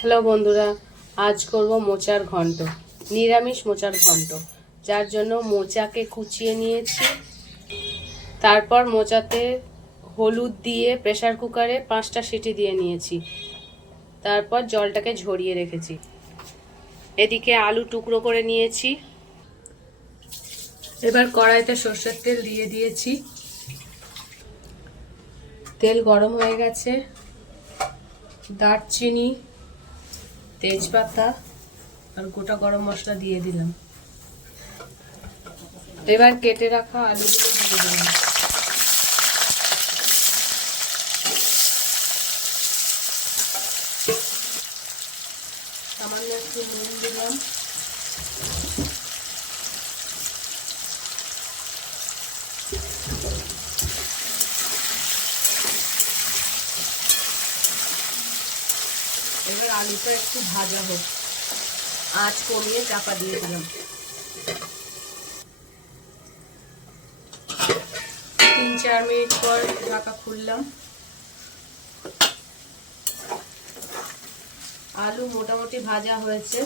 Hello বন্ধুরা, আজ করব মোচার ঘন্ট, নিরামিষ মোচার ঘন্ট। যার জন্য মোচাকে কুচিয়ে নিয়েছি, তারপর মোচাতে হলুদ দিয়ে প্রেসার কুকারে 5টা সিটি দিয়ে নিয়েছি, তারপর জলটাকে ঝরিয়ে রেখেছি। এদিকে আলু টুকরো করে নিয়েছি। এবার কড়াইতে সর্ষের তেল দিয়ে দিয়েছি। তেল গরম হয়ে গেছে, দারচিনি, তেজপাতা আর গোটা গরম মশলা দিয়ে দিলাম। এবার কেটে রাখা আলুগুলো দিয়ে দিলাম। সামান্য একটু নুন দিলাম। এবার আলুটা একটু ভাজা হোক, আঁচ কমিয়ে চাপা দিয়ে দিলাম। 3-4 মিনিট পর ঢাকা খুললাম। আলু মোটামুটি ভাজা হয়েছে।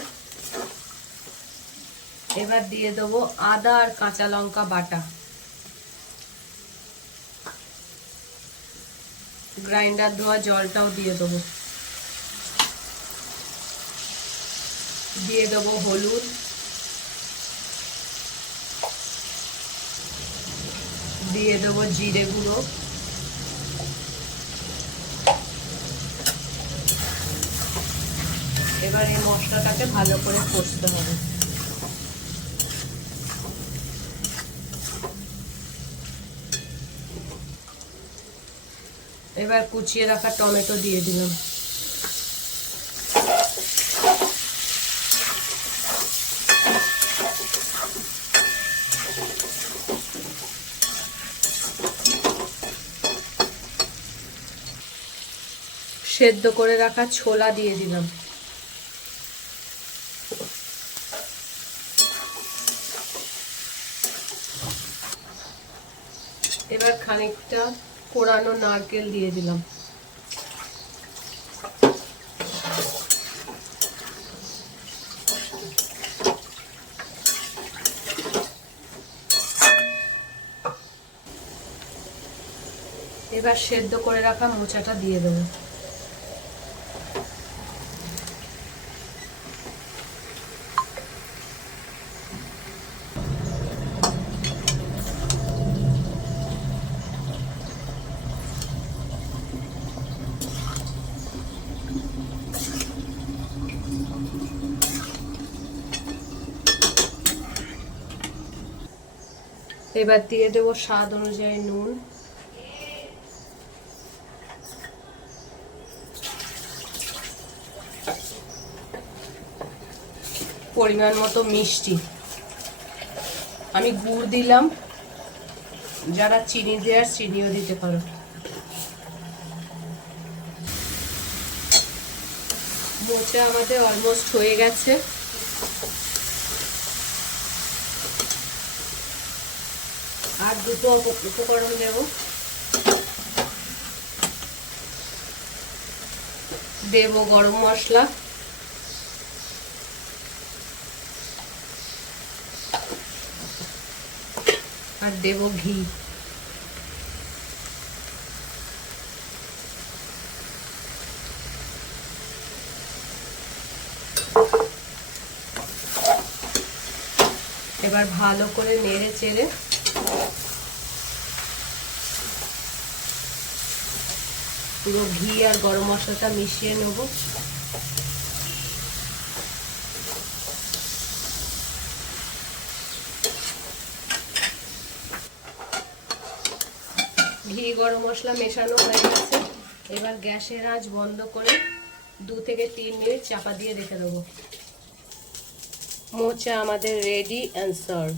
এবার দিয়ে দেবো আদা আর কাঁচা লঙ্কা বাটা, গ্রাইন্ডার ধোয়া জলটাও দিয়ে দেবো। দিয়ে দেবো হলুদ, দিয়ে দেবো জিরে গুঁড়ো, এবার এই মশলাটাকে ভালো করে কষতে হবে। এবার কুচিয়ে রাখা টমেটো দিয়ে দিলাম। সেদ্ধ করে রাখা ছোলা দিয়ে দিলাম। এবার খানিকটা কোরানো নারকেল দিয়ে দিলাম। এবার সেদ্ধ করে রাখা মোচাটা দিয়ে দেবো। এবার দিয়ে দেবো স্বাদ অনুযায়ী নুন, পরিমাণ মতো মিষ্টি। আমি গুড় দিলাম, যারা চিনি দেওয়ার চিনিও দিতে পারো। মোচা আমাদের অলমোস্ট হয়ে গেছে। আর দুটো উপকরণ দেব গরম মশলা, আর দেব ঘি। এবার ভালো করে নেড়ে চেড়ে পুরো ঘি আর গরম মশলাটা মিশিয়ে নেব। ঘি গরম মশলা মেশানো হয়ে গেছে। এবার গ্যাসের আঁচ বন্ধ করে 2 থেকে 3 মিনিট চাপা দিয়ে রেখে দেবো। মোচা আমাদের রেডি অ্যান্ড সার্ভ।